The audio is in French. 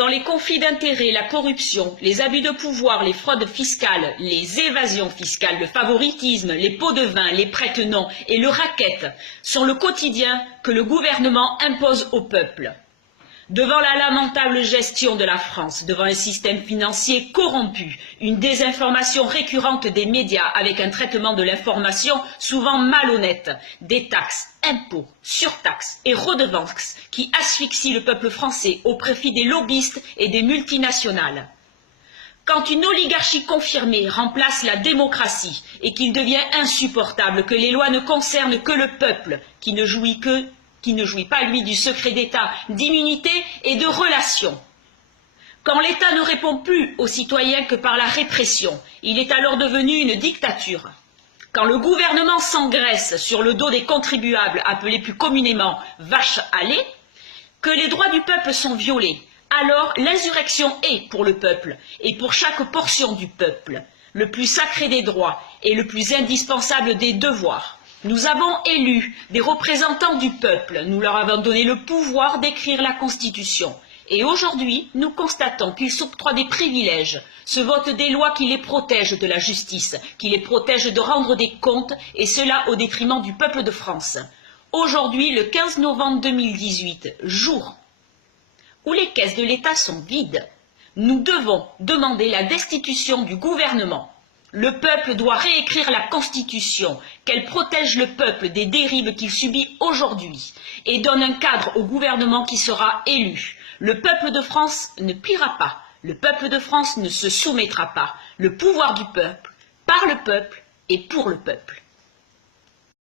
Quand les conflits d'intérêts, la corruption, les abus de pouvoir, les fraudes fiscales, les évasions fiscales, le favoritisme, les pots de vin, les prête-noms et le racket sont le quotidien que le gouvernement impose au peuple. Devant la lamentable gestion de la France, devant un système financier corrompu, une désinformation récurrente des médias avec un traitement de l'information souvent malhonnête, des taxes, impôts, surtaxes et redevances qui asphyxient le peuple français au profit des lobbyistes et des multinationales. Quand une oligarchie confirmée remplace la démocratie et qu'il devient insupportable que les lois ne concernent que le peuple qui ne jouit pas, lui, du secret d'État, d'immunité et de relations. Quand l'État ne répond plus aux citoyens que par la répression, il est alors devenu une dictature. Quand le gouvernement s'engraisse sur le dos des contribuables, appelés plus communément vaches à lait, que les droits du peuple sont violés, alors l'insurrection est pour le peuple et pour chaque portion du peuple, le plus sacré des droits et le plus indispensable des devoirs. Nous avons élu des représentants du peuple, nous leur avons donné le pouvoir d'écrire la Constitution. Et aujourd'hui, nous constatons qu'ils s'octroient des privilèges, se votent des lois qui les protègent de la justice, qui les protègent de rendre des comptes, et cela au détriment du peuple de France. Aujourd'hui, le 15 novembre 2018, jour où les caisses de l'État sont vides, nous devons demander la destitution du gouvernement. Le peuple doit réécrire la Constitution, qu'elle protège le peuple des dérives qu'il subit aujourd'hui et donne un cadre au gouvernement qui sera élu. Le peuple de France ne pliera pas, le peuple de France ne se soumettra pas. Le pouvoir du peuple, par le peuple et pour le peuple.